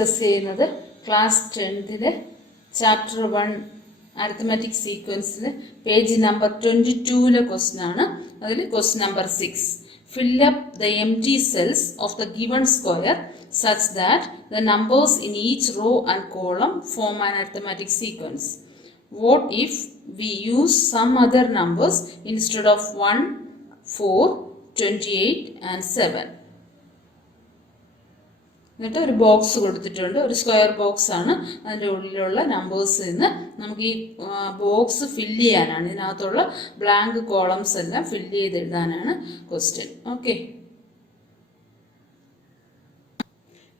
Discuss ചെയ്യുന്നത് class 10ലെ chapter 1 arithmetic സീക്വൻസിൽ പേജ് നമ്പർ 22ലെ ക്വസ്റ്റ്യൻ ആണ്. അതിൽ question number 6, fill up the empty cells of the given square such that the numbers in each row and column form an arithmetic sequence. What if we use some other numbers instead of 1, 4, 28 and 7? എന്നിട്ട് ഒരു box കൊടുത്തിട്ടുണ്ട്, ഒരു square box ആണ്. അതിൻ്റെ ഉള്ളിലുള്ള നമ്പേഴ്സിൽ നിന്ന് നമുക്ക് ഈ ബോക്സ് ഫില്ല് ചെയ്യാനാണ്, ഇതിനകത്തുള്ള ബ്ലാങ്ക് കോളംസ് എല്ലാം ഫില്ല് ചെയ്ത് എഴുതാനാണ് ക്വസ്റ്റ്യൻ. ഓക്കെ,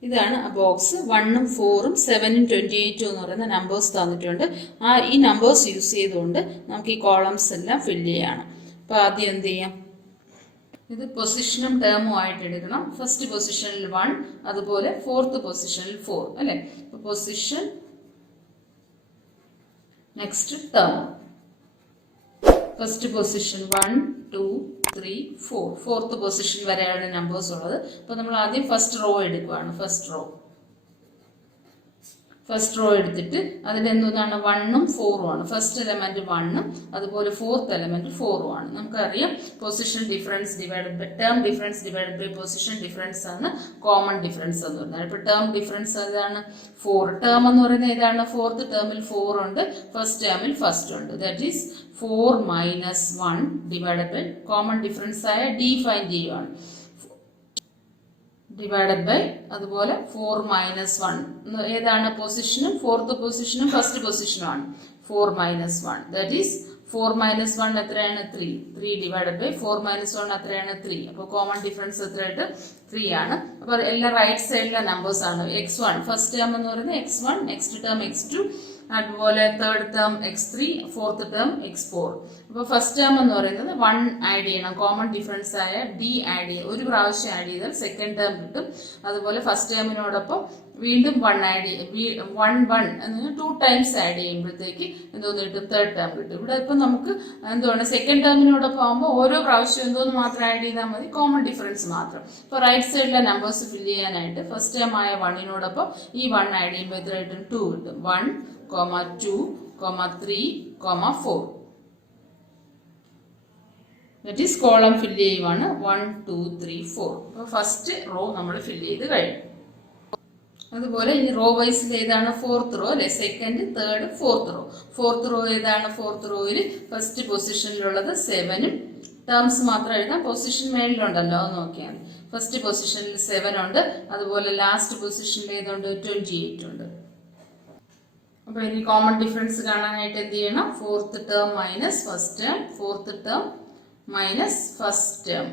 ഇതാണ് ആ ബോക്സ്. 1ഉം 4ഉം 7ഉം 28ഉം എന്ന് പറയുന്ന നമ്പേഴ്സ് തന്നിട്ടുണ്ട്. ഈ നമ്പേഴ്സ് യൂസ് ചെയ്തുകൊണ്ട് നമുക്ക് ഈ കോളംസ് എല്ലാം ഫില്ല് ചെയ്യണം. അപ്പോൾ ആദ്യം എന്ത് ചെയ്യാം, ഇത് പൊസിഷനും ടേമും ആയിട്ട് എടുക്കണം. ഫസ്റ്റ് പൊസിഷനിൽ 1, അതുപോലെ ഫോർത്ത് പൊസിഷനിൽ 4 അല്ലേ. അപ്പോൾ position, next term. First position 1, 2, 3, 4, fourth position വരെയാണ് നമ്പേഴ്സ് ഉള്ളത്. അപ്പോൾ നമ്മൾ ആദ്യം ഫസ്റ്റ് റോ എടുക്കുകയാണ്. ഫസ്റ്റ് റോ എടുത്തിട്ട് അതിൽ എന്താണ് 1ഉം 4ഉം ആണ്. ഫസ്റ്റ് എലമെന്റ് 1ഉം അതുപോലെ ഫോർത്ത് എലമെന്റ് 4ഉം ആണ്. നമുക്കറിയാം position difference divided by term difference divided by position difference ആണ് കോമൺ ഡിഫറൻസ് എന്ന് പറയുന്നത്. ഇപ്പോൾ ടേം ഡിഫറൻസ് ഏതാണ്? 4. ടേം എന്ന് പറയുന്നത് ഏതാണ്? ഫോർത്ത് ടേമിൽ 4 ഉണ്ട്, ഫസ്റ്റ് ടേമിൽ ഫസ്റ്റ് ഉണ്ട്. That is 4 minus 1 divided by common difference ആയ d ഫൈൻഡ് ചെയ്യുവാണ്. ഡിവൈഡഡ് ബൈ അതുപോലെ 4 മൈനസ് 1 ഏതാണ്? പൊസിഷനും ഫോർത്ത് പൊസിഷനും ഫസ്റ്റ് പൊസിഷനും ആണ്. 4 മൈനസ് 1 ദാറ്റ് ഈസ് 4 മൈനസ് 1 എത്രയാണ്? 3 ഡിവൈഡഡ് ബൈ 4 മൈനസ് 1 എത്രയാണ്? 3. അപ്പോൾ കോമൺ ഡിഫറൻസ് എത്രയായിട്ട്? 3 ആണ്. അപ്പോൾ എല്ലാം റൈറ്റ് സൈഡിലെ നമ്പേഴ്സ് ആണ്. x1 ഫസ്റ്റ് ടേം എന്ന് പറയുന്നത് x1, നെക്സ്റ്റ് ടേം x2, അതുപോലെ third term x3, fourth term x4. അപ്പോൾ ഫസ്റ്റ് ടേം എന്ന് പറയുന്നത് 1 ആഡ് ചെയ്യണം, കോമൺ ഡിഫറൻസ് ആയ d ആഡ് ചെയ്യുക. ഒരു പ്രാവശ്യം ആഡ് ചെയ്താൽ സെക്കൻഡ് ടേം കിട്ടും. അതുപോലെ ഫസ്റ്റ് ടേമിനോടൊപ്പം വീണ്ടും 1 ആഡ് ചെയ്യും, 1 എന്ന് 2 ടൈംസ് ആഡ് ചെയ്യുമ്പോഴത്തേക്ക് എന്തോന്ന് കിട്ടും? തേർഡ് ടേം കിട്ടും. ഇവിടെ ഇപ്പം നമുക്ക് എന്താണ് സെക്കൻഡ് ടേമിനോടൊപ്പം ആകുമ്പോൾ ഓരോ പ്രാവശ്യം എന്തോന്ന് മാത്രം ആഡ് ചെയ്താൽ മതി, കോമൺ ഡിഫറൻസ് മാത്രം. ഇപ്പോൾ റൈറ്റ് സൈഡിലെ നമ്പേഴ്സ് ഫില്ല് ചെയ്യാനായിട്ട് ഫസ്റ്റ് ടേം ആയ 1നോടൊപ്പം ഈ 1 ആഡ് ചെയ്യുമ്പോൾ എത്ര കിട്ടും? 2 കിട്ടും. 1, 2, 3, 4. ദാറ്റ് ഈസ് കോളം ഫില്ല് ചെയ്യുവാണ്. 1, 2, 3, 4. അപ്പോൾ ഫസ്റ്റ് റോ നമ്മൾ ഫില്ല് ചെയ്ത് കഴിഞ്ഞു. അതുപോലെ ഇനി റോ വൈസിൽ ഏതാണ്? ഫോർത്ത് റോ അല്ലെ, second, third, fourth raw. Fourth raw ഏതാണ്? ഫോർത്ത് റോയിൽ ഫസ്റ്റ് പൊസിഷനിലുള്ളത് 7ഉം ടേംസ് മാത്രം എഴുതാം. പൊസിഷൻ മേളിലുണ്ടല്ലോ, അത് നോക്കിയാൽ ഫസ്റ്റ് പൊസിഷനിൽ 7 ഉണ്ട്. അതുപോലെ ലാസ്റ്റ് പൊസിഷനിൽ ഏതുണ്ട്? 28 ഉണ്ട്. അപ്പോൾ ഇനി കോമൺ ഡിഫറൻസ് കാണാനായിട്ട് എന്ത് ചെയ്യണം? Fourth term minus first term, fourth term minus first term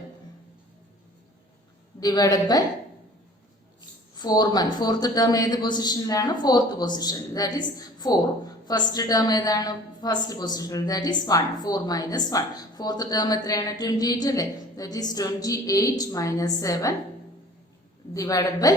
divided by 4. Fourth term ഏത് പൊസിഷനിലാണ്? ഫോർത്ത് പൊസിഷനിൽ, ദാറ്റ് ഈസ് 4. ഫസ്റ്റ് ടേം ഏതാണ്? ഫസ്റ്റ് പൊസിഷനിൽ, that is 1. 4 minus 1. Fourth term എത്രയാണ്? 28 അല്ലേ, that is 28 minus 7 divided by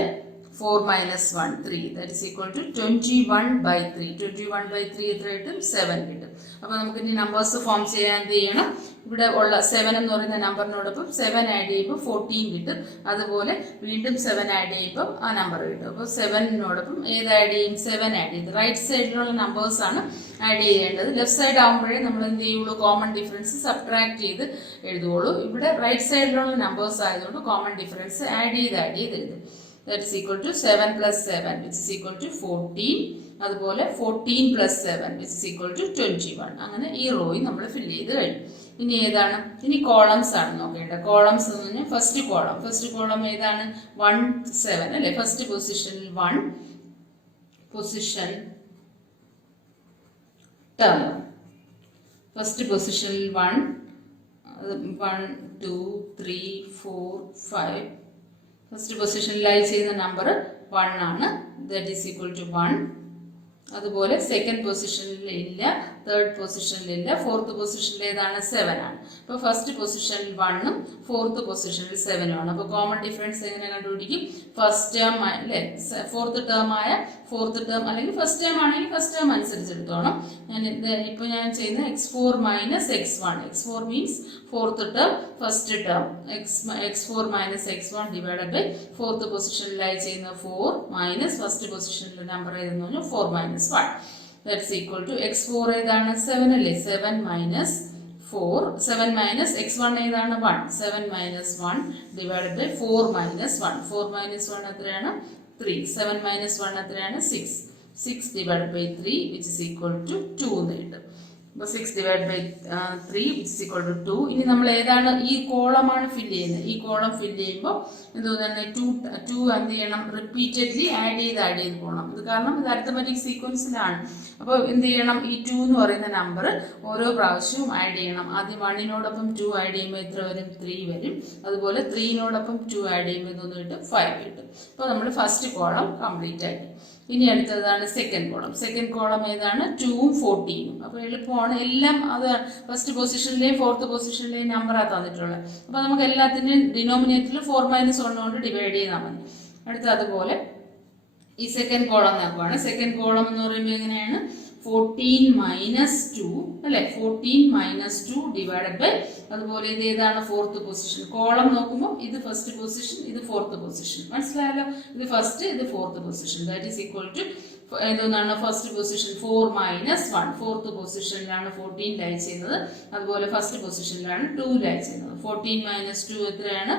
4 minus 1, 3. That is equal to 21 by 3. 21 by 3 എത്ര കിട്ടും? 7 കിട്ടും. അപ്പോൾ നമുക്ക് ഇനി നമ്പേഴ്സ് ഫോം ചെയ്യാൻ എന്ത് ചെയ്യണം? ഇവിടെ ഉള്ള 7 എന്ന് പറയുന്ന നമ്പറിനോടൊപ്പം 7 ആഡ് ചെയ്യുമ്പോൾ 14 കിട്ടും. അതുപോലെ വീണ്ടും 7 ആഡ് ചെയ്യുമ്പോൾ ആ നമ്പർ കിട്ടും. അപ്പോൾ 7നോടൊപ്പം ഏത് ആഡ് ചെയ്യും? 7 ആഡ് ചെയ്ത് റൈറ്റ് സൈഡിലുള്ള നമ്പേഴ്സ് ആണ് ആഡ് ചെയ്യേണ്ടത്. ലെഫ്റ്റ് സൈഡ് ആകുമ്പോഴേ നമ്മൾ എന്ത് ചെയ്യുള്ളൂ? കോമൺ ഡിഫറൻസ് സബ്ട്രാക്ട് ചെയ്ത് എഴുതുകയുള്ളൂ. ഇവിടെ റൈറ്റ് സൈഡിലുള്ള നമ്പേഴ്സ് ആയതുകൊണ്ട് കോമൺ ഡിഫറൻസ് ആഡ് ചെയ്ത് എഴുതും. That is equal to 7 plus 7 which is equal to 14. അതുപോലെ 14 plus 7 which is equal to 21. അങ്ങനെ ഈ റോയിൽ നമ്മൾ ഫില്ല് ചെയ്ത് കഴിഞ്ഞു. ഇനി ഏതാണ്? ഇനി കോളംസ് ആണ് നോക്കേണ്ടത്. കോളംസ് എന്ന് പറഞ്ഞാൽ ഫസ്റ്റ് കോളം ഏതാണ്? 1, 7 അല്ലേ. ഫസ്റ്റ് പൊസിഷനിൽ 1, പൊസിഷൻ ടേം. ഫസ്റ്റ് പൊസിഷനിൽ 1, 2, 3, 4, 5. ഫസ്റ്റ് പൊസിഷനിലായി ചെയ്യുന്ന നമ്പർ 1 ആണ്. That is equal to 1. അതുപോലെ സെക്കൻഡ് പൊസിഷനിൽ ഇല്ല, തേർഡ് പൊസിഷനിലില്ല, ഫോർത്ത് പൊസിഷനിൽ ഏതാണ് 7 ആണ്. അപ്പോൾ ഫസ്റ്റ് പൊസിഷനിൽ 1ഉം ഫോർത്ത് പൊസിഷനിൽ 7ഉം ആണ്. അപ്പോൾ കോമൺ ഡിഫറൻസ് എങ്ങനെ കണ്ടുപിടിക്കും? ഫസ്റ്റ് ടേം അല്ലേ, ഫോർത്ത് ടേം ആയ ഫോർത്ത് ടേം, അല്ലെങ്കിൽ ഫസ്റ്റ് ടേം ആണെങ്കിൽ ഫസ്റ്റ് ടേം അനുസരിച്ച് എടുത്തോണം. ഇപ്പോൾ ഞാൻ ചെയ്യുന്ന x4 minus x1. x4 means fourth term, first term x4 minus x1 divided by fourth പൊസിഷനിലായി ചെയ്യുന്ന 4 മൈനസ് ഫസ്റ്റ് പൊസിഷനിലെ നമ്പർ ഏതെന്ന് പറഞ്ഞാൽ 4 minus 1. That's equal to x4 ഏതാണ് 7 അല്ലേ, 7 മൈനസ് 4, 7 മൈനസ് x1 ഏതാണ് 1, 7 minus 1 divided by 4 minus 1. 4 minus 1 എത്രയാണ് 3. 7 minus 1 എത്രയാണ് 6. 6 divided by 3 which is equal to 2 എന്ന് കിട്ടും. അപ്പോൾ 6 divide by 3 which is equal to 2. ഇനി നമ്മൾ ഏതാണ് ഈ കോളമാണ് ഫില്ല് ചെയ്യുന്നത്. ഈ കോളം ഫില്ല് ചെയ്യുമ്പോൾ എന്തോന്നാണ് 2 എന്ത് ചെയ്യണം, റിപ്പീറ്റഡ്ലി ആഡ് ചെയ്ത് പോകണം. ഇത് കാരണം ഇത് അരിത്തമെറ്റിക് സീക്വൻസിലാണ്. അപ്പോൾ എന്ത് ചെയ്യണം, ഈ 2 എന്ന് പറയുന്ന നമ്പർ ഓരോ പ്രാവശ്യവും ആഡ് ചെയ്യണം. ആദ്യം 1നോടൊപ്പം 2 ആഡ് ചെയ്യുമ്പോൾ എത്ര വരും, 3 വരും. അതുപോലെ 3നോടൊപ്പം 2 ആഡ് ചെയ്യുമ്പോൾ എന്തോന്ന് കിട്ടും, 5 കിട്ടും. അപ്പോൾ നമ്മൾ ഫസ്റ്റ് കോളം കംപ്ലീറ്റ് ആക്കി. ഇനി അടുത്തതാണ് സെക്കൻഡ് കോളം. സെക്കൻഡ് കോളം ഏതാണ് 2ഉം 14ഉം. അപ്പോൾ എളുപ്പമാണ്, എല്ലാം അത് ഫസ്റ്റ് പൊസിഷനിലെയും ഫോർത്ത് പൊസിഷനിലെയും നമ്പറാണ് തന്നിട്ടുള്ളത്. അപ്പോൾ നമുക്ക് എല്ലാത്തിൻ്റെയും ഡിനോമിനേറ്ററിൽ 4 മൈനസ് 1 കൊണ്ട് ഡിവൈഡ് ചെയ്താൽ മതി. അടുത്ത അതുപോലെ ഈ സെക്കൻഡ് കോളം നോക്കുവാണ്. സെക്കൻഡ് കോളം എന്ന് പറയുമ്പോൾ എങ്ങനെയാണ് 14 മൈനസ് 2 അല്ലെ, 14 മൈനസ് 2 ഡിവൈഡഡ് ബൈ, അതുപോലെ ഇത് ഏതാണ് ഫോർത്ത് പൊസിഷൻ. കോളം നോക്കുമ്പോൾ ഇത് ഫസ്റ്റ് പൊസിഷൻ, ഇത് ഫോർത്ത് പൊസിഷൻ. മനസ്സിലായല്ലോ, ഇത് ഫസ്റ്റ്, ഇത് fourth position. That is equal to ഏതൊന്നാണ് ഫസ്റ്റ് പൊസിഷൻ 4 മൈനസ് 1. ഫോർത്ത് പൊസിഷനിലാണ് 14 ലൈ ചെയ്യുന്നത്, അതുപോലെ ഫസ്റ്റ് പൊസിഷനിലാണ് 2 ലൈ ചെയ്യുന്നത്. 14 മൈനസ് 2 എത്രയാണ്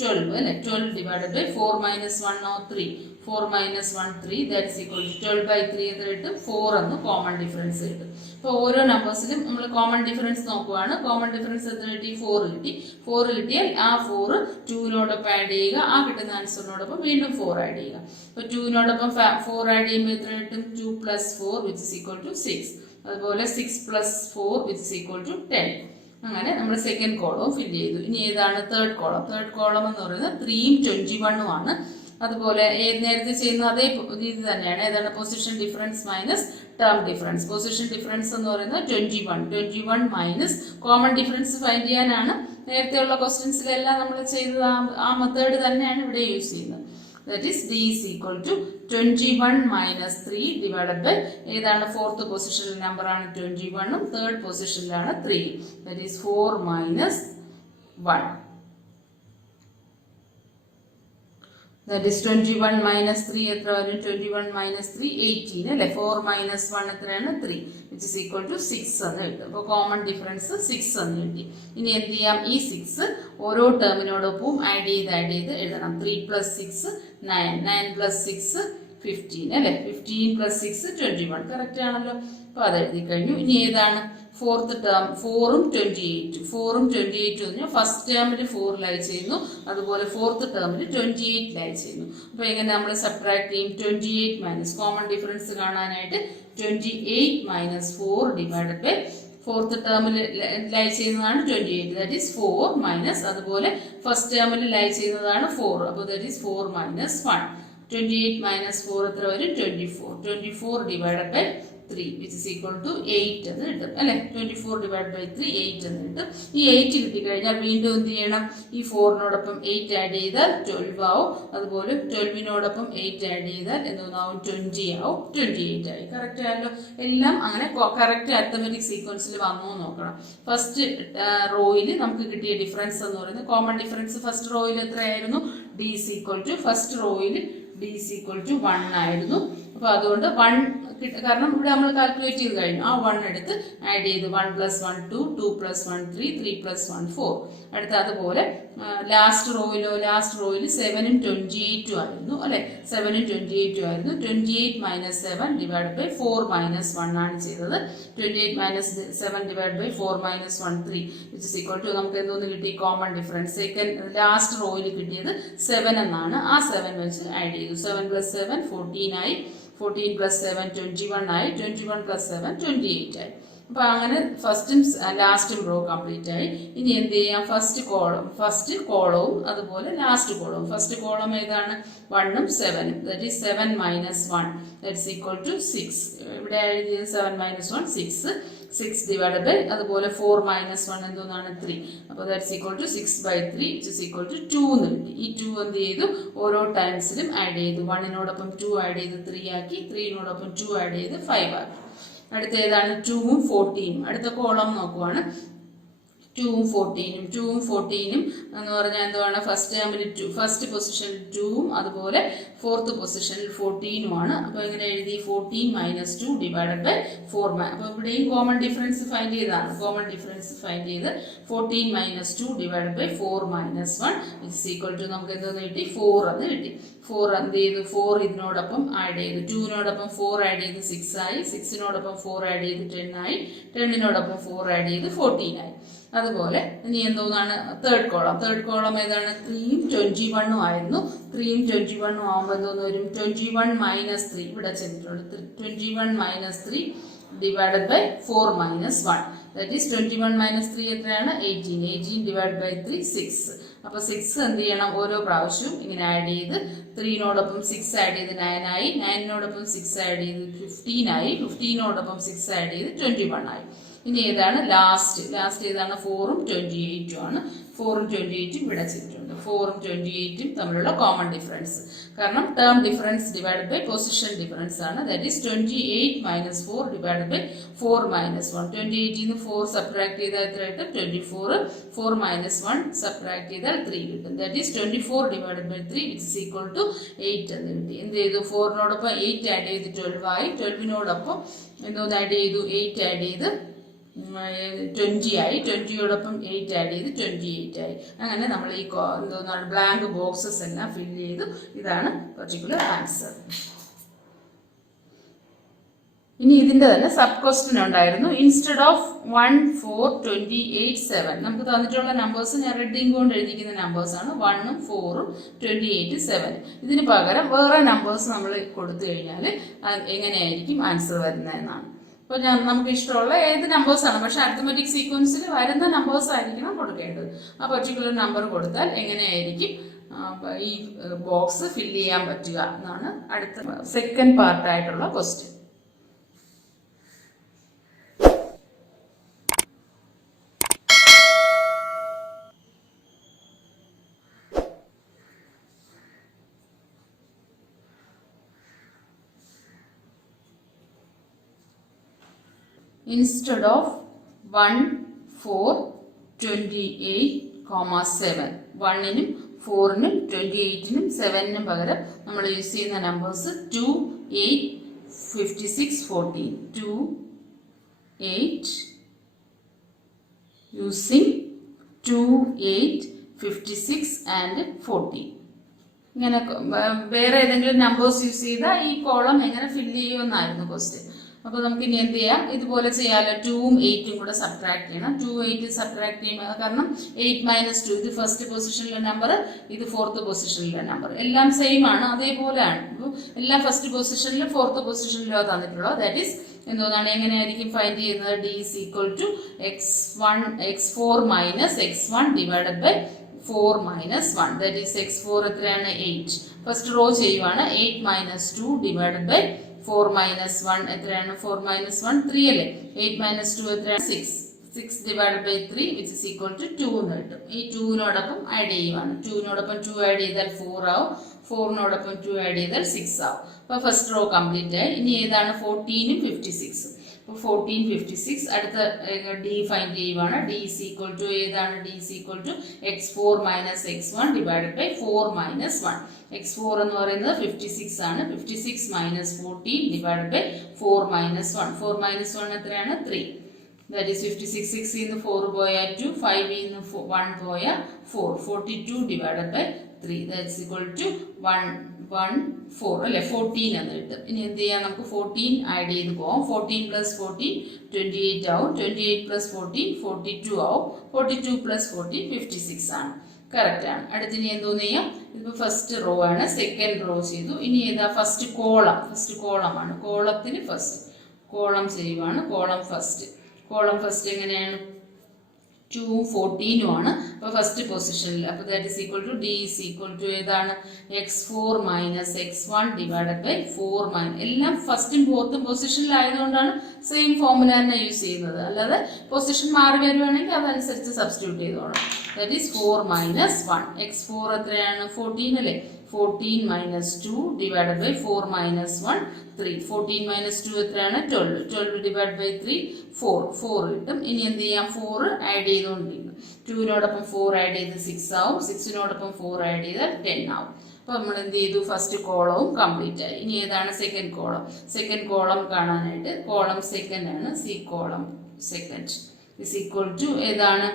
12 അല്ലെ, 12 divided by 4 minus 1 3. 4 minus 1 3. That's equal to 12 by 3 എത്ര കിട്ടും, 4 എന്ന് കോമൺ ഡിഫറൻസ് കിട്ടും. അപ്പോൾ ഓരോ നമ്പേഴ്സിലും നമ്മൾ കോമൺ ഡിഫറൻസ് നോക്കുവാണ്. കോമൺ ഡിഫറൻസ് എത്ര കിട്ടി, 4 കിട്ടി. 4 കിട്ടിയാൽ ആ 4 2നോടൊപ്പം ആഡ് ചെയ്യുക, ആ കിട്ടുന്ന ആൻസറിനോടൊപ്പം വീണ്ടും 4 ആഡ് ചെയ്യുക. അപ്പോൾ 2നോടൊപ്പം 4 ആഡ് ചെയ്യുമ്പോൾ എത്ര കിട്ടും, 2 plus 4 which is equal to 6. അതുപോലെ 6 plus 4 which is equal to 10. അങ്ങനെ നമ്മൾ സെക്കൻഡ് കോളവും ഫില്ല് ചെയ്തു. ഇനി ഏതാണ് തേർഡ് കോളം. തേർഡ് കോളം എന്ന് പറയുന്നത് 3ഉം 21ഉം ആണ്. അതുപോലെ നേരത്തെ ചെയ്യുന്ന അതേ രീതി തന്നെയാണ്. ഏതാണ് position difference minus term difference. Position difference എന്ന് പറയുന്നത് 21 മൈനസ് കോമൺ ഡിഫറൻസ് ഫൈൻഡ് ചെയ്യാനാണ് നേരത്തെയുള്ള ക്വസ്റ്റ്യൻസിലെല്ലാം നമ്മൾ ചെയ്തത് ആ മെത്തേഡ് തന്നെയാണ് ഇവിടെ യൂസ് ചെയ്യുന്നത്. That is d is equal to 21 minus 3 divided by ഏതാണ് ഫോർത്ത് പൊസിഷനിലെ നമ്പറാണ് 21ഉം തേർഡ് പൊസിഷനിലാണ് 3. That is 4 minus 1. That is 21 minus 3 എത്ര വരും, 21 മൈനസ് 3 18 അല്ലേ. 4 മൈനസ് 1 എത്രയാണ് 3 വിച്ച് ഇസ് ഈക്വൽ ടു 6 എന്ന് കിട്ടും. അപ്പോൾ കോമൺ ഡിഫറൻസ് 6 എന്ന് കിട്ടി. ഇനി എന്ത് ചെയ്യാം, ഈ 6 ഓരോ ടേമിനോടൊപ്പം ആഡ് ചെയ്ത് എഴുതണം. 3 പ്ലസ് 6 9, 9 പ്ലസ് 6 15 അല്ലേ. 15 പ്ലസ് 6 21. കറക്റ്റ് ആണല്ലോ. അപ്പോൾ അത് എഴുതി കഴിഞ്ഞു. ഇനി ഏതാണ് ഫോർത്ത് ടേം, 4ഉം 28. 4ഉം 28 പറഞ്ഞാൽ ഫസ്റ്റ് ടേമിൽ 4 ലൈ ചെയ്യുന്നു, അതുപോലെ ഫോർത്ത് ടേമിൽ 28 ലൈ ചെയ്യുന്നു. അപ്പോൾ എങ്ങനെ നമ്മൾ സബ്ട്രാക്ട് ചെയ്യും, 28 മൈനസ് കോമൺ ഡിഫറൻസ് കാണാനായിട്ട് 28 മൈനസ് 4 ഡിവൈഡഡ് ബൈ ഫോർത്ത് ടേമിൽ ലൈ ചെയ്യുന്നതാണ് 28. ദാറ്റ് ഈസ് 4 മൈനസ്, അതുപോലെ ഫസ്റ്റ് ടേമിൽ ലൈ ചെയ്യുന്നതാണ് 4. അപ്പോൾ ദാറ്റ് ഈസ് 4 മൈനസ് 1. 28 മൈനസ് 4 എത്ര വരും, 24. 24 divided by 3 which is equal to 8 എന്ന് കിട്ടും അല്ലെ. 24 ഡിവൈഡ് ബൈ 3 8 എന്ന് കിട്ടും. ഈ 8 കിട്ടിക്കഴിഞ്ഞാൽ വീണ്ടും എന്ത് ചെയ്യണം, ഈ 4നോടൊപ്പം 8 ആഡ് ചെയ്താൽ 12 ആവും. അതുപോലെ 12നോടൊപ്പം 8 ആഡ് ചെയ്താൽ എന്തോന്നാവും, 20 ആവും. 28 ആയി. കറക്റ്റ് ആയല്ലോ. എല്ലാം അങ്ങനെ കറക്റ്റ് അരിത്തമെറ്റിക് സീക്വൻസിൽ വന്നു നോക്കണം. ഫസ്റ്റ് റോയിൽ നമുക്ക് കിട്ടിയ ഡിഫറൻസ് എന്ന് പറയുന്നത് കോമൺ ഡിഫറൻസ് ഫസ്റ്റ് റോയിൽ എത്രയായിരുന്നു, d is equal to first റോയിൽ d is equal to 1 ആയിരുന്നു. അപ്പോൾ അതുകൊണ്ട് 1 കാരണം ഇവിടെ നമ്മൾ കാൽക്കുലേറ്റ് ചെയ്ത് കഴിഞ്ഞു. ആ 1 എടുത്ത് ആഡ് ചെയ്ത് 1 പ്ലസ് 1 2, 2 പ്ലസ് 1 3, 3 പ്ലസ് 1 4. അടുത്ത അതുപോലെ ലാസ്റ്റ് റോയിൽ 7ഉം 28ഉം ആയിരുന്നു അല്ലെ. 7ഉം 28ഉം ആയിരുന്നു. 28 മൈനസ് 7 ഡിവൈഡ് ബൈ 4 മൈനസ് 1 ആണ് ചെയ്തത്. 28 minus 7 divide by 4 minus 1 3 which is equal to നമുക്ക് എന്തോന്ന് കിട്ടി, കോമൺ ഡിഫറൻസ്. സെക്കൻഡ് ലാസ്റ്റ് റോയിൽ കിട്ടിയത് 7 എന്നാണ്. ആ 7 വെച്ച് ആഡ് ചെയ്തു. 7 പ്ലസ് 7 14 ആയി. 14 പ്ലസ് 7 21 ആയി. 21 പ്ലസ് 7 28 ആയി. അപ്പോൾ അങ്ങനെ ഫസ്റ്റും ലാസ്റ്റും റോ കംപ്ലീറ്റ് ആയി. ഇനി എന്ത് ചെയ്യാം, ഫസ്റ്റ് കോളവും അതുപോലെ ലാസ്റ്റ് കോളവും. ഫസ്റ്റ് കോളം ഏതാണ്, 1 ഉം 7 ഉം. That is 7 minus 1 that is equal to 6. ഇവിടെ എഴുതിയത് 7 മൈനസ് 1 6. 6 ഡിവൈഡ് ബൈ അതുപോലെ 4 മൈനസ് 1 എന്തോന്നാണ് 3. അപ്പോൾ that's equal to 6/3 which is equal to 2 എന്ന് കിട്ടി. ഈ 2 എന്ത് ചെയ്തു, ഓരോ ടൈംസിലും ആഡ് ചെയ്തു. 1നോടൊപ്പം 2 ആഡ് ചെയ്ത് 3 ആക്കി, 3നോടൊപ്പം 2 ആഡ് ചെയ്ത് 5 ആക്കി. അടുത്ത ഏതാണ്, 2ഉം 14ഉം. അടുത്ത കോളം നോക്കുവാണ്, 2ഉം 14ഉം. 2ഉം 14ഉം എന്ന് പറഞ്ഞാൽ എന്തുവാണ്, ഫസ്റ്റ് പൊസിഷനിൽ 2ഉം അതുപോലെ ഫോർത്ത് പൊസിഷനിൽ 14ഉമാണ്. അപ്പോൾ ഇങ്ങനെ എഴുതി 14 മൈനസ് 2 ഡിവൈഡഡ് ബൈ 4. അപ്പോൾ ഇവിടെയും കോമൺ ഡിഫറൻസ് ഫൈൻഡ് ചെയ്തതാണ്. കോമൺ ഡിഫറൻസ് ഫൈൻഡ് ചെയ്ത് 14 minus 2 divided by 4 minus 1 it's equal to നമുക്ക് എന്തോന്ന് കിട്ടി, 4 എന്ന് കിട്ടി. 4 എന്ത് ചെയ്തു, 4 ഇതിനോടൊപ്പം ആഡ് ചെയ്തു. 2നോടൊപ്പം 4 ആഡ് ചെയ്ത് 6 ആയി. 6നോടൊപ്പം 4 ആഡ് ചെയ്ത് 10 ആയി. 10നോടൊപ്പം 4 ആഡ് ചെയ്ത് 14 ആയി. അതുപോലെ ഇനി എന്തോന്നാണ് തേർഡ് കോളം ഏതാണ്, 3ഉം 21ഉം ആയിരുന്നു. 3ഉം 21ഉം ആകുമ്പോൾ എന്തോന്ന് വരും, 21 മൈനസ് 3 ഇവിടെ ചെന്നിട്ടുണ്ട്. 21 minus 3 divided by 4 minus 1 that is 21 minus 3 എത്രയാണ്, 18. 18 ഡിവൈഡ് ബൈ 3 6. അപ്പോൾ 6 എന്ത് ചെയ്യണം, ഓരോ പ്രാവശ്യവും ഇങ്ങനെ ആഡ് ചെയ്ത് 3നോടൊപ്പം 6 ആഡ് ചെയ്ത് 9 ആയി. 9നോടൊപ്പം 6 ആഡ് ചെയ്ത് 15 ആയി. 15നോടൊപ്പം 6 ആഡ് ചെയ്ത് 21 ആയി. ഇനി ഏതാണ് ലാസ്റ്റ് ഏതാണ്, 4ഉം 28ഉം ആണ്. 4ഉം 28ഉം ഇവിടെ ചെയ്തിട്ടുണ്ട്. 4ഉം 28ഉം തമ്മിലുള്ള കോമൺ ഡിഫറൻസ്, കാരണം term difference divide by position difference ആണ്. That is 28 minus 4 divide by 4 minus 1. 28ൽ നിന്ന് 4 സബ്ട്രാക്ട് ചെയ്താൽ എത്ര കിട്ടും, 24. 4 മൈനസ് 1 സബ്ട്രാക്ട് ചെയ്താൽ 3 കിട്ടും. That is 24 divide by 3 which is equal to 8 എന്ന് കിട്ടി. എന്ത് ചെയ്തു, 4നോടൊപ്പം 8 ആഡ് ചെയ്ത് 12 ആയി. 12നോടൊപ്പം എന്തോന്ന് ആഡ് ചെയ്തു, 8 ആഡ് ചെയ്ത് 20 ആയി. 20യോടൊപ്പം 8 ആഡ് ചെയ്ത് 28 ആയി. അങ്ങനെ നമ്മൾ ഈ എന്തോന്നാണ് ബ്ലാങ്ക് ബോക്സസ് എല്ലാം ഫില്ല് ചെയ്തു. ഇതാണ് പർട്ടിക്കുലർ ആൻസർ. ഇനി ഇതിന്റെ തന്നെ സബ് ക്വസ്റ്റ്യൻ ഉണ്ടായിരുന്നു. ഇൻസ്റ്റെഡ് ഓഫ് 1 4 28 7 നമുക്ക് തന്നിട്ടുള്ള നമ്പേഴ്സ് ഞാൻ റെഡിങ് കൊണ്ട് എഴുതിക്കുന്ന നമ്പേഴ്സ് ആണ്. 1ഉം 4ഉം 28 7. ഇതിന് പകരം വേറെ നമ്പേഴ്സ് നമ്മൾ കൊടുത്തു കഴിഞ്ഞാൽ എങ്ങനെയായിരിക്കും ആൻസർ വരുന്നതെന്നാണ്. അപ്പോൾ നമുക്ക് ഇഷ്ടമുള്ള ഏത് നമ്പേഴ്സാണ്, പക്ഷെ അരിത്മെറ്റിക് സീക്വൻസിൽ വരുന്ന നമ്പേഴ്സ് ആയിരിക്കണം കൊടുക്കേണ്ടത്. ആ പർട്ടിക്കുലർ നമ്പർ കൊടുത്താൽ എങ്ങനെയായിരിക്കും ഈ ബോക്സ് ഫില്ല് ചെയ്യാൻ പറ്റുക എന്നാണ് അടുത്ത സെക്കൻഡ് പാർട്ടായിട്ടുള്ള ക്വസ്റ്റ്യൻ. Instead of 1 4 28, 7 1നും 4നും 28നും 7നും പകരം നമ്മൾ യൂസ് ചെയ്യുന്ന നമ്പേഴ്സ് 2 8 56 14. 2 8 using 2 8 56 and 14. ഇങ്ങനെ വേറെ ഏതെങ്കിലും നമ്പേഴ്സ് യൂസ് ചെയ്താൽ ഈ കോളം എങ്ങനെ ഫില്ല് ചെയ്യുമെന്നായിരുന്നു ക്വസ്റ്റ്യൻ. അപ്പോൾ നമുക്ക് ഇനി എന്ത് ചെയ്യാം, ഇതുപോലെ ചെയ്യാമല്ലോ. 2ഉം 8ഉം കൂടെ സബ്ട്രാക്ട് ചെയ്യണം. 2 8 സബ്ട്രാക്ട് ചെയ്യുമ്പോൾ, കാരണം 8 മൈനസ് 2 ഇത് ഫസ്റ്റ് പൊസിഷനിലെ നമ്പർ, ഇത് ഫോർത്ത് പൊസിഷനിലെ നമ്പർ എല്ലാം സെയിം ആണ്, അതേപോലെയാണ്. അപ്പോൾ എല്ലാം ഫസ്റ്റ് പൊസിഷനിലും ഫോർത്ത് പൊസിഷനിലോ തന്നിട്ടുള്ളത്. ദാറ്റ് ഈസ് എന്തോന്നാണ്, എങ്ങനെയായിരിക്കും ഫൈൻഡ് ചെയ്യുന്നത്, d is equal to x4 minus x1 divided by 4 minus 1. That is x4 എത്രയാണ്, 8. ഫസ്റ്റ് റോ ചെയ്യുവാണ്. 8 മൈനസ് 2 ഡിവൈഡഡ് ബൈ 4 മൈനസ് 1 എത്രയാണ്, 4 മൈനസ് 1 3 അല്ലേ. 8 മൈനസ് 2 എത്രയാണ്, 6. 6 divide by 3 which is equal to 2 എന്ന് കിട്ടും. ഈ 2നോടൊപ്പം ആഡ് ചെയ്യുവാണ്. 2നോടൊപ്പം 2 ആഡ് ചെയ്താൽ 4 ആവും. 4നോടൊപ്പം 2 ആഡ് ചെയ്താൽ 6 ആവും. അപ്പോൾ ഫസ്റ്റ് റോ കംപ്ലീറ്റ് ആയി. ഇനി ഏതാണ്, 14ഉം 56. അപ്പോൾ 14 56. അടുത്ത ഡി ഫൈൻഡ് ചെയ്യുവാണ്. ഡി ഇസ് ഈക്വൽ ടു ഏതാണ്, D is equal to x4 minus x1 divided by 4 minus 1. x4 എന്ന് പറയുന്നത് 56 ആണ്. 56 minus 14 divided by 4 minus 1. 4 minus 1 എത്രയാണ്, 3. That is 56. 6 നിന്ന് 4 പോയാൽ 2, 5 നിന്ന് 1 പോയാൽ 4. 42 divided by 3 that's equal to 114 അല്ലേ, 14 എന്ന് കിട്ടും. ഇനി എന്ത് ചെയ്യാം, നമുക്ക് 14 ആഡ് ചെയ്ത് പോകാം. 14 പ്ലസ് 14 28 ആവും. 28 പ്ലസ് 14 42 ആവും. 42 പ്ലസ് 14 56 ആണ്. കറക്റ്റ് ആണ്. അടുത്തിനി എന്തോന്ന് ചെയ്യാം, ഇതിപ്പോൾ ഫസ്റ്റ് റോ ആണ്. സെക്കൻഡ് റോ ചെയ്തു. ഇനി ഏതാ, ഫസ്റ്റ് കോളമാണ്. കോളത്തിന് ഫസ്റ്റ് കോളം ചെയ്യുവാണ്. Column first. കോളം ഫസ്റ്റ് എങ്ങനെയാണ് 2 14 ആണ്. അപ്പോൾ ഫസ്റ്റ് പൊസിഷനിൽ, അപ്പോൾ that is equal to D is equal to ഏതാണ് x4 minus x1 divided by 4 minus, എല്ലാം ഫസ്റ്റും ഫോർത്തും പൊസിഷനിലായതുകൊണ്ടാണ് സെയിം ഫോർമുല തന്നെ യൂസ് ചെയ്യുന്നത്. അല്ലാതെ പൊസിഷൻ മാറി വരുവാണെങ്കിൽ അതനുസരിച്ച് സബ്സ്റ്റിറ്റ്യൂട്ട് ചെയ്തോളാം. That is 4 minus 1. x4 എത്രയാണ് 14 അല്ലേ, 14 minus 2 divided by 4 minus 1 3. 14 minus 2 എത്രയാണ് 12. 12 ഡിവൈഡ് ബൈ 3 4 കിട്ടും. ഇനി എന്ത് ചെയ്യാം, 4 ആഡ് ചെയ്തുകൊണ്ടിരിക്കും. 2നോടൊപ്പം 4 ആഡ് ചെയ്ത് 6 ആവും. 6നോടൊപ്പം 4 ആഡ് ചെയ്താൽ 10 ആവും. അപ്പോൾ നമ്മൾ എന്ത് ചെയ്തു, ഫസ്റ്റ് കോളവും കംപ്ലീറ്റ് ആയി. ഇനി ഏതാണ് സെക്കൻഡ് കോളം? സെക്കൻഡ് കോളം കാണാനായിട്ട് കോളം സെക്കൻഡ് ആണ്, C column second is equal to ഏതാണ്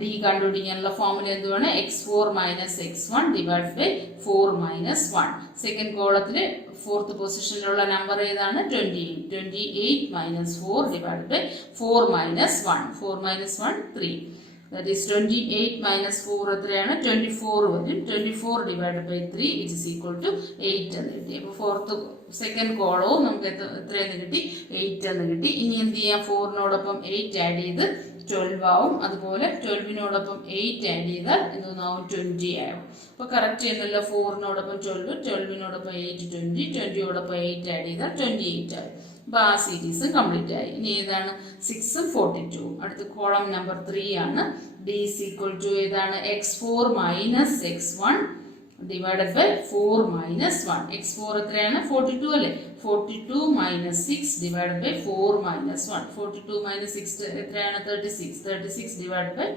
ഡി കണ്ടുപിടിക്കാനുള്ള ഫോർമുല എന്തുവാണ്, x4 minus x1 divide by 4 minus 1. Second കോളത്തിൽ ഫോർത്ത് പൊസിഷനിലുള്ള നമ്പർ ഏതാണ് 28 minus 4 divide by 4 minus 1. 4 minus 1 3. That is 28 minus 4 എത്രയാണ് 24 വരും. 24 divide by 3 it is equal to 8 എന്ന് കിട്ടി. അപ്പോൾ ഫോർത്ത് സെക്കൻഡ് കോളവും നമുക്ക് എത്രയെന്ന് കിട്ടി, 8 എന്ന് കിട്ടി. ഇനി എന്ത് ചെയ്യാം, 4നോടൊപ്പം 8 ആഡ് ചെയ്ത് 12 ആവും. അതുപോലെ 12നോടൊപ്പം 8 ആഡ് ചെയ്താൽ എന്താവും 20 ആവും. അപ്പോൾ കറക്റ്റ് ചെയ്യുന്നല്ലോ, 4നോടൊപ്പം 12, 12നോടൊപ്പം 8 20, 20യോടൊപ്പം 8 ആഡ് ചെയ്താൽ 28 ആവും. അപ്പോൾ ആ സീരീസും കംപ്ലീറ്റ് ആയി. ഇനി ഏതാണ് 6ഉം 42. അടുത്ത കോളം നമ്പർ 3 ആണ്. ഡി ഈസ് ഈക്വൽ ടു ഏതാണ് x4 minus x1 divided by 4 minus 1. x4 എത്രയാണ് 42 അല്ലേ, 42 minus 6 divided by 4 minus 1. 42 minus 6 എത്രയാണ് 36. 36 divide by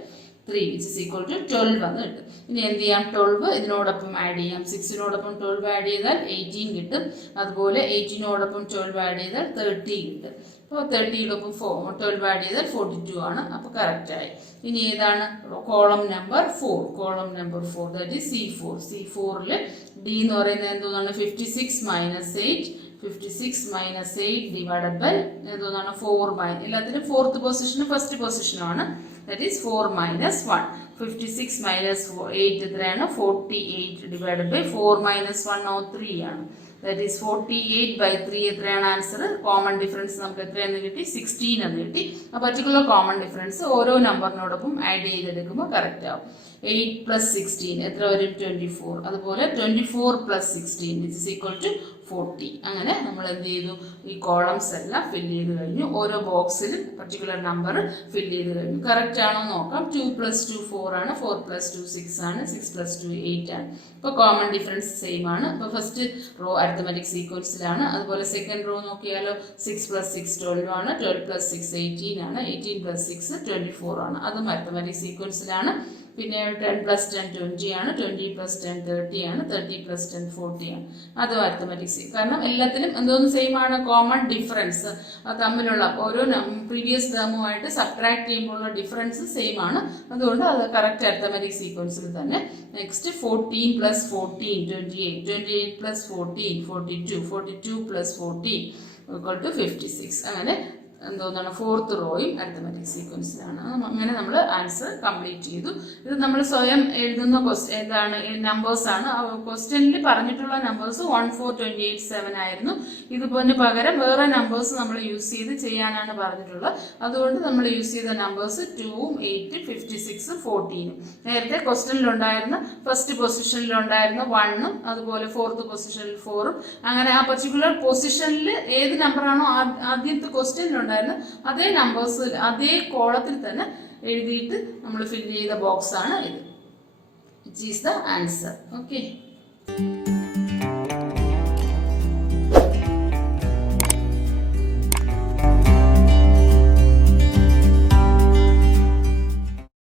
3 which is equal to 12 എന്ന് കിട്ടും. ഇനി എന്ത് ചെയ്യാം, 12 ഇതിനോടൊപ്പം ആഡ് ചെയ്യാം. 6നോടൊപ്പം 12 ആഡ് ചെയ്താൽ 18 കിട്ടും. അതുപോലെ 18നോടൊപ്പം 12 ആഡ് ചെയ്താൽ 30 കിട്ടും. അപ്പോൾ 30യോടൊപ്പം 12 ആഡ് ചെയ്താൽ 42 ആണ്. അപ്പോൾ കറക്റ്റ് ആയി. ഇനി ഏതാണ് column number 4. Column number 4 that is C4. C4ൽ ഡി എന്ന് പറയുന്നത് എന്തോന്നാണ് 56 മൈനസ് 8. 56 മൈനസ് 8 ഡിവൈഡഡ് ബൈ എന്തോന്നാണ് 4 മൈനസ്, എല്ലാത്തിനും ഫോർത്ത് പൊസിഷനും ഫസ്റ്റ് പൊസിഷനുമാണ്. That is 4 minus 1. 56 മൈനസ് 8 എത്രയാണ് 48 ഡിവൈഡഡ് ബൈ 4 മൈനസ് 1 3 ആണ്. ദാറ്റ് ഈസ് 48 ബൈ 3 എത്രയാണ് ആൻസർ. കോമൺ ഡിഫറൻസ് നമുക്ക് എത്രയെന്ന് കിട്ടി 16 എന്ന് കിട്ടി. ആ പർട്ടിക്കുലർ കോമൺ ഡിഫറൻസ് ഓരോ നമ്പറിനോടൊപ്പം ആഡ് ചെയ്തെടുക്കുമ്പോൾ കറക്റ്റ് ആവും. 8 പ്ലസ് 16 എത്ര വരും 24. അതുപോലെ 24 plus 16 it is equal to 40. അങ്ങനെ നമ്മൾ എന്ത് ചെയ്തു, ഈ കോളംസ് എല്ലാം ഫില്ല് ചെയ്ത് കഴിഞ്ഞു. ഓരോ ബോക്സിലും പർട്ടിക്കുലർ നമ്പർ ഫില്ല് ചെയ്ത് കഴിഞ്ഞു. കറക്റ്റ് ആണോ നോക്കാം. 2 പ്ലസ് 2 4 ആണ്. 4 പ്ലസ് 2 6 ആണ്. 6 പ്ലസ് 2 8 ആണ്. ഇപ്പോൾ കോമൺ ഡിഫറൻസ് സെയിം ആണ്. അപ്പോൾ ഫസ്റ്റ് റോ അരിത്തമെറ്റിക് സീക്വൻസിലാണ്. അതുപോലെ സെക്കൻഡ് റോ നോക്കിയാലോ 6 പ്ലസ് 6 12 ആണ്. 12 പ്ലസ് 6 18 ആണ്. 18 പ്ലസ് 6 24 ആണ്. അതും അരിത്തമെറ്റിക് സീക്വൻസിലാണ്. പിന്നെ 10 പ്ലസ് 10 20 ആണ്. 20 പ്ലസ് 10 30 ആണ്. 30 പ്ലസ് 10 40 ആണ്. അതും അരിത്തമെറ്റിക്സ്, കാരണം എല്ലാത്തിനും എന്തോന്ന് സെയിം ആണ്, കോമൺ ഡിഫറൻസ് തമ്മിലുള്ള ഓരോ പ്രീവിയസ് ടേമുമായിട്ട് സബ്ട്രാക്ട് ചെയ്യുമ്പോഴുള്ള ഡിഫറൻസ് സെയിം ആണ്. അതുകൊണ്ട് അത് കറക്റ്റ് അരിത്തമെറ്റിക് സീക്വൻസിൽ തന്നെ. Next 14 plus 14 28. 28 plus 14 42. 42 plus 14 equal to 56. അങ്ങനെ എന്തോന്നാണ് ഫോർത്ത് റോയും അരിത്തമെറ്റിക് സീക്വൻസിലാണ്. അങ്ങനെ നമ്മൾ ആൻസർ കംപ്ലീറ്റ് ചെയ്തു. ഇത് നമ്മൾ സ്വയം എഴുതുന്ന എന്താണ് നമ്പേഴ്സാണ്. ക്വസ്റ്റ്യനിൽ പറഞ്ഞിട്ടുള്ള നമ്പേഴ്സ് 1 4 28 7 ആയിരുന്നു. ഇതുപോലെ പകരം വേറെ നമ്പേഴ്സ് നമ്മൾ യൂസ് ചെയ്ത് ചെയ്യാനാണ് പറഞ്ഞിട്ടുള്ളത്. അതുകൊണ്ട് നമ്മൾ യൂസ് ചെയ്ത നമ്പേഴ്സ് 2ഉം 8 56 14. നേരത്തെ ക്വസ്റ്റ്യനിലുണ്ടായിരുന്ന ഫസ്റ്റ് പൊസിഷനിലുണ്ടായിരുന്ന 1ഉം അതുപോലെ ഫോർത്ത് പൊസിഷനിൽ 4ഉം. അങ്ങനെ ആ പർട്ടിക്കുലർ പൊസിഷനിൽ ഏത് നമ്പറാണോ ആദ്യത്തെ ക്വസ്റ്റ്യനിലുണ്ടായിരുന്നത് അതേ നമ്പേഴ്സ് അതേ കോളത്തിൽ തന്നെ എഴുതിയിട്ട് നമ്മൾ ഫില്ല് ചെയ്ത ബോക്സ് ആണ് ഇത്. It is the answer. Okay.